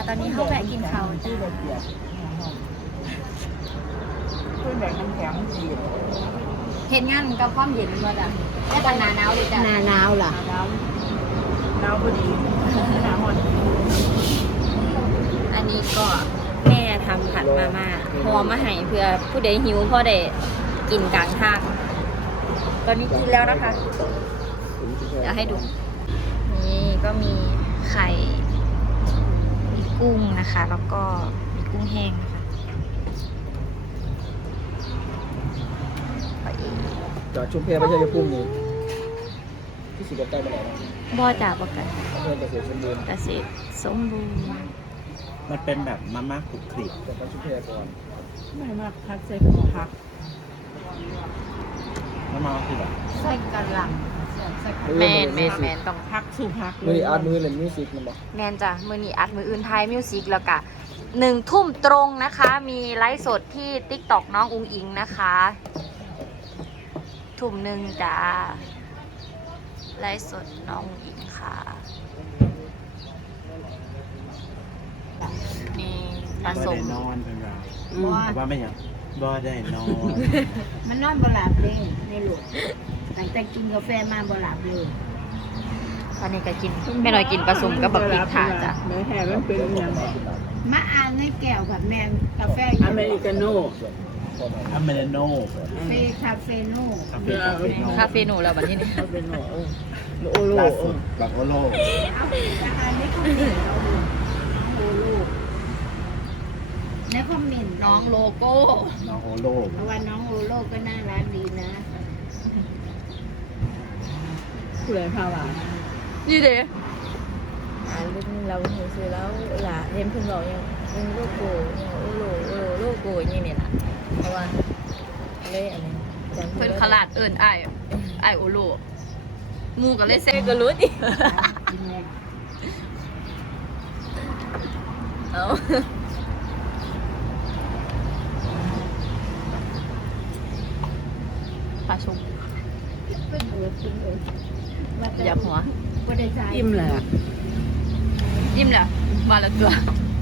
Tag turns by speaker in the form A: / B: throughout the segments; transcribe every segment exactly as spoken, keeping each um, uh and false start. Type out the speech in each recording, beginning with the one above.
A: ตอนนี้เขาแวะกินข้าวจ้า
B: ขึ้นแบบน้ำแข็งจีบ
A: เห็นงานกับความเย็นมาจ้ะแค่ตอนหนาหนาวเลยจ้ะ
C: หน้าหนาวล่ะ
B: น้ำน้ำพอดีน้ำหมด
A: อันนี้ก็แม่ทำผัดมาม่าหอมมาให้เพื่อผู้ใดหิวพ่อได้กินกลางทางตอนนี้กินแล้วนะคะ เดี๋ยวให้ดู นี่ก็มีไข่มีกุ้งนะคะ แล้วก็มีกุ้งแห้งนะคะไปอีก
D: จากชุมเพรไม่ใช่ญี่ปุ่นนี่ที่สิบใกล้มาแล้ว
A: บ่จ่าประกัน
D: เพื่อนเกษตรสมบูรณ์
A: เกษตรสมบูรณ์
E: มันเป็นแบบมาม่าคลุกคลิก
D: จากชุมเพรก่อน
B: ไม่มากพักใส่ของพัก
E: มาม่าคือแบบ
B: ใส่กระหล่ำใส่กระ
A: แมนแมนแมนต้อง
B: พักสู่พัก
D: มือนี่อาร์ตมือเล่นมิวสิกมันบอก
A: แมนจ้ะมือนี้อัดมืออื่นไทยมิวสิกแล้วกะหนึ่งทุ่มตรงนะคะ มีไลฟ์สดที่ ติ๊กต็อก น้องอุงอิงนะคะทุ่มหนึ่งจ้าไลฟ์สดน้องอุงอิงค่ะนี่ผ
E: บ่
A: สม
E: ได้นอนเป็นเราแต่ว่าไม่อย่างบ่ได้นอน
C: มันนอนบ่หลับเลยในหลวงตั้งแต่กินกาแฟมาบ่หลับเลย
A: ตอนนี้ก็กินไม่น้อยกินผสมกับบักพริกค่ะจ้ะ
B: แม่แห่มันเป็นยัง
C: มาอ่านในแก้วแบบแมงกาแฟ
B: อเมริกาโน่
E: อเมริโน่
C: เฟคาเฟโน่
E: คาเฟ่คาเฟ่โน่
A: คาเฟ่หนูแล้ววันนี้นี่
B: เอาเป็นโน่โอโล
E: ล่าสุดบักโอโล
C: เอาราคาในคอมเมนต์เราดูน้องโอโลในคอมเมนต์
A: น้องโลโก้
E: น้องโอโล
C: เพราะว่าน้องโอโลก็น่ารักดีนะ
B: ผู้ใดพาว่า
A: นี่เด้
F: อ่านรุ่นเราเห็นซื้อแล้วหล่ะเห็นเพิ่นบอกยังยังโลโก้ยังโอโลโอโลโลโก้อย่างนี้ล่ะเพราะว่าเลยอันนี้จำ
A: เพิ่นขลาดเอิญไอ้ไอ้ายโอโลงูก็เลยเซ่
F: ก็รู้ดิเอา
A: ปลาชุมอย่าหัว
C: ก็ได้ใจ
B: อิ่มแหละ
A: ยิ้มเลยมาแล้วตัว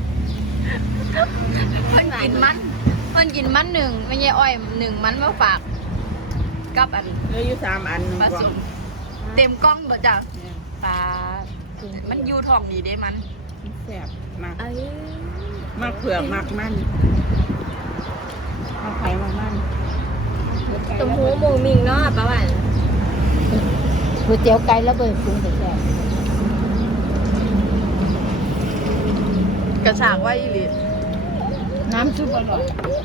A: เพิ่นกินมันเพิ่นกินมันหนึ่งไม่ใช่อ้อยหนึ่งมันมาฝากกับอัน
B: เหลืออยู่สามอัน
A: ผสมเต็มกล้องเบิดจ้ะปลามันอยู่ท้องดีเด้มัน
B: แซ่บมาก
F: เอ้ย
B: มากเผือกมากมันมากไข่มากมัน
F: ตมหูหมูมิงเนาะป้าหวาน
C: ก๋วยเตี๋ยวไก่แล้วเบิดปรุงแต่แซ่บ
A: กระชากไว้อีหลี
C: น้ำซุปอร่อย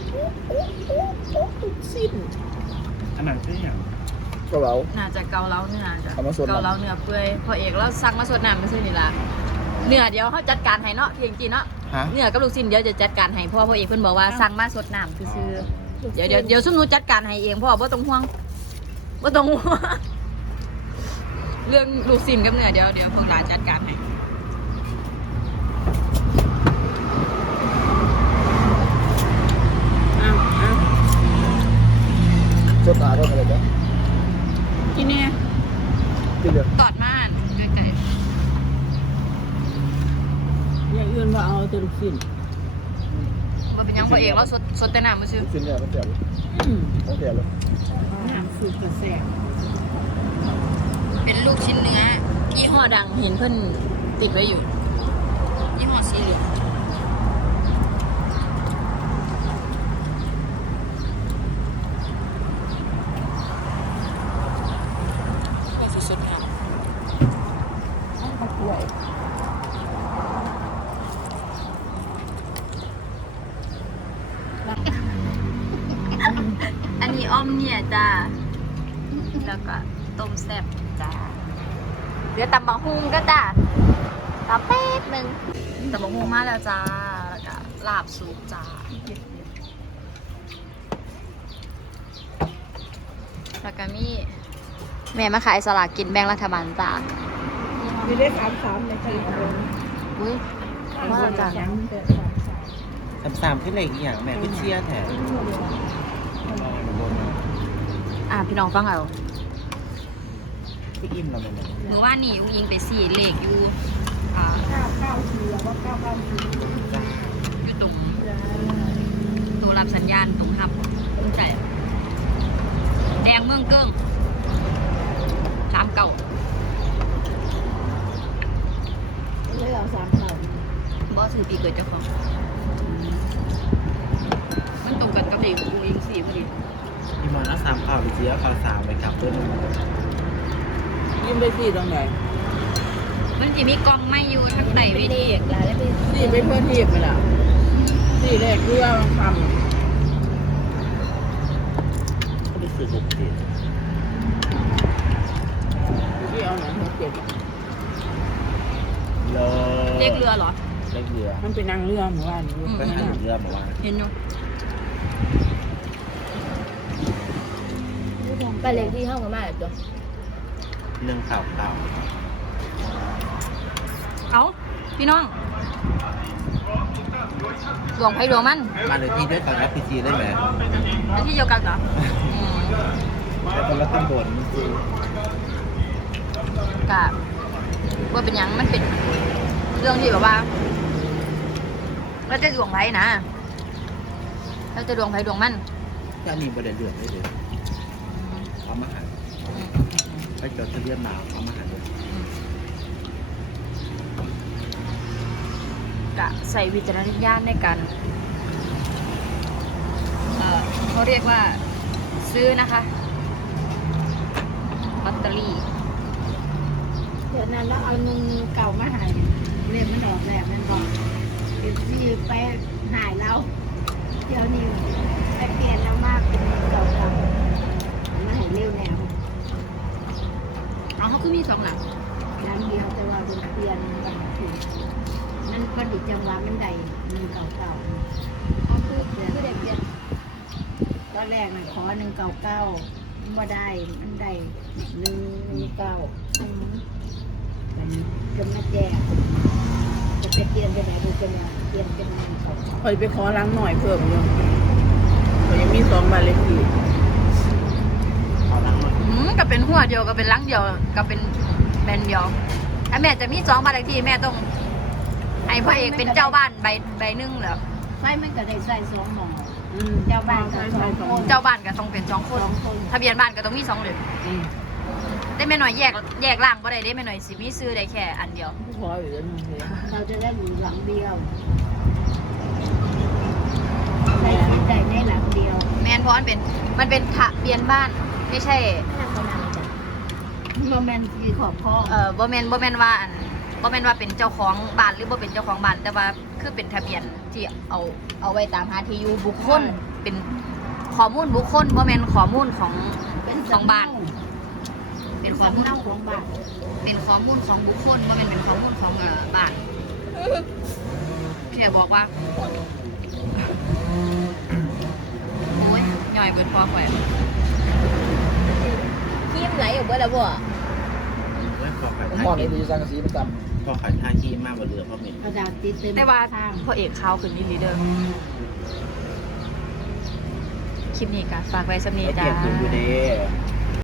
E: อันนั้นคืออย่าง
D: ก็เรา
A: น่าจะเกาเหลาเนื้อจ้ะ
D: เอามาสดน้ำ
A: เกาเหลาเนื้อเปื่อยพอเอกเราสั่งมาสดน้ำไม่ใช่นี่ล่ะเนื้อเดี๋ยวเขาจัดการให้เนาะเพียงจีเนาะ
E: ฮะ
A: เนื้อกับลูกชิ้นเดี๋ยวจะจัดการให้เพราะว่าพ่อเอกเพิ่นบอกว่าสั่งมาสดน้ำซื่อๆเดี๋ยวเดี๋ยวเดี๋ยวซุ่มหนูจัดการให้เองพ่อบ่ต้องห่วงบ่ต้องห่วงเรื่องลูกชิ้นกับเนื้อเดี๋ยวเดี๋ยวพวกหลานจัดการให้
B: อ้าวอ้าว
D: ชดตาก็อะไรจ้ะ
B: ที่นี่
D: ที่เหลือ
A: ตอดม่านไกล
B: อย่างอื่นว่าเอาแตัวลูกชิ้น
A: ๆบ่เป็นหยังพ่อเอกเราสดสดแต่น้ำมาซื้อ
D: ชิ้นเนี่ยมันแก่เลย
B: อืม
D: ต้องแก่เลย
B: น้ำซุปกระแซ่บ
A: เป็นลูกชิ้นเนื้อยี่ห้อดังเห็นเพิ่นติดไว้อยู่ยี่ห้อสีเหลืองก็สุดๆค่ะอันนี้อ้อมเนี่ยจ้าแล้วก็ต้มแซ่บจ้าเดี๋ยวตำบักฮุงก็จ้าตำแป๊บหนึ่งตำบักฮุงมาแล้วจ้าแล้วก็ลาบสุกจ้าแล้วก็มีแม่มาขายสลากกินแบ่งรัฐบาลจ้า
B: มีได้สามสามในใจเดิม
A: อุ้ยว่าจ้า
E: สามสามที่ไหนอีกอย่างแม่ก็เชียร์แถม
A: อ่ะพี่น้องฟังเอา
E: ที่อิ่มเราเลย
A: หนูว่านี่อุ้งยิงไปสี่เลขอยู่อ่า
C: ข้าวข้าวทีแล้วก็ข้าวข้าวที
A: รับสัญญาณตรงทับภูมิใจแดงเมืองเกิ้งสามเก่า
C: เลยเอาสามเข่า
A: บอสถือปีเกิดเจ้าของมันตรงกันกับเด็กกูเองสี่พอดี
E: พี่มอนเอาสามข่าวไปเจียวข่าวสามไปกลับเพื่อน
B: ยิ้มไปสี่ตรงไหน
A: มันจะมีกองไม่อยู่ทั้งไต่
F: ไม่
A: วิ
F: ได้
A: ธี
F: เอกหลายแล้วไป
B: สี่ไปเพื่อนทีบไปแล้วสี่แรกเรือคำ
E: ก็ไปซื้อหกสิบ
B: ที่เอาหนังหัวเก็บ
E: เล
A: เรียกเรือเหรอ
E: เล็กเรือ
B: มันเป็นนางเรือหมู่บ้านอยู่
E: ไปหาเรือบอกว่า
A: เห็นอยู่
F: ไปเลขที่ห้องกันมาจ้ะ
E: เรื่องข่าวข่าว
A: เอาพี่น้องดวงไพ่ดวงมัน
E: มาเลยที่ด้วยตอนรับพีซีได้ไหม
A: แล้วที่เดียวกันเหรออืม
E: แล้วก็รับตำบลคือก
A: ะว่าเป็นหยังมันเป็นเรื่องที่แบบว่าเราจะดวงไพ่นะเราจะดวงไพ่ดวงมัน
E: เจ้านี่ประเด็นเดือดได้เลยเอามาหา
A: อืม
E: ไปจดทะเบียนมาเอามาหาเลย
A: อืมกะใส่วิจารณญาณในการเอ่อเขาเรียกว่าซื้อนะคะลอตเตอรี่
C: เดี๋ยวนั้นเราเอานุ่งเก่ามาใหายเล่มมันออกแล้วมันบอกเดี๋ยวที่ไปหายเราเดี๋ยวนี้ไปเปลี่ยนแล้วมากเป็นเก่าๆมาใหายเร็วแนว
A: เอาเขาคือมีสองหลัง
C: น้ำเดียวแต่ว่าเป็นเปลี่ยนกันถึงนั่นก็ดิจังหวะมันใดมันเก่าๆ
A: เอาคือคือเด็กเรียน
C: ตอนแรกมันขอหนึ่งเก้าเก้าบ่ได้มันได้หนึ่งเก้ามันจะมาแจกจะไปเปลี่ยนไปไหนดูจะมาเปลี่ยนเป็นหนึ่งเก้า
B: คอยไปขอล้างหน่อยเพิ่มอยู่เขายังมีสองบานเลขที่
E: เอาล้างหน่อย
A: อืมก็เป็นหัวเดียวก็เป็นหลังเดียวก็เป็นแบนเดียวถ้าแม่จะมีสองบ้านเลขที่แม่ต้องให้พ่อเอกเป็นเจ้าบ้านใบใบหนึ่งเหรอ
C: ไฟมันก็ได้ใส่สองหมอ
B: อืม
C: เจ้าบ้านก็
B: ใช่
C: ส
B: ใช่
C: อง
B: สอง
C: คน
A: เจ้าบ้านก็ต้องเป็นสองคน
C: สองคน
A: ทะเบียนบ้านก็ต้องมีสองเลย
B: อืม
A: ได้แม่หน่อยแยกแยกล่างบ่ได้ได้แม่หน่อยสิมีซื้อได้แค่อันเดียว
B: พออยู่แล้วนึงเลย
C: เราจะได้อยู่หลังเดียวใช้ชีวิตได้ในหลังเดียว
A: แมนเพราะมันเป็นมันเป็นทะเบียนบ้านไม่ใช่
C: โมเมนต์ที่ขอบพ่อ
A: เอ่อบ่แมนบ่แมนว่าอันบ่แมนว่าเป็นเจ้าของบ้านหรือบ่เป็นเจ้าของบ้านแต่ว่าคือเป็นทะเบียนที่เอาเอาไว้ตามหาที่อยู่บุคคลเป็นข้อมูลบุคคลบ่แมนข้อมูลของ
C: เป็น
A: ของบ้าน เป็นข้อมูล
C: สำเนาของบ้าน
A: เป็นข้อมูลของบุคคลบ่แม่นเป็นข้อมูลของเอ่อบ้านแค่บอกว่าโอ้ยย่อยเบิดพอข่อย
F: ขี้มไหลออกไปแล้วบ่
E: เว้ยพอขาย
D: ผม
E: ท่า
D: บอกใน
E: กี
D: ดีสังกะสีประจ
E: พอขายท่ากีมากกว่าเรือเพราะมี
C: กระดาษติดเต็ม
A: แต่ว่า
C: ข้าง
A: พ่อเอกข่าวขึ้นนี่ลีเดอร์คลิปนี้ก็ฝากไว้สำนี
E: แล้วเป
A: จ้า
E: ลี่ยนคืนอยู่ดี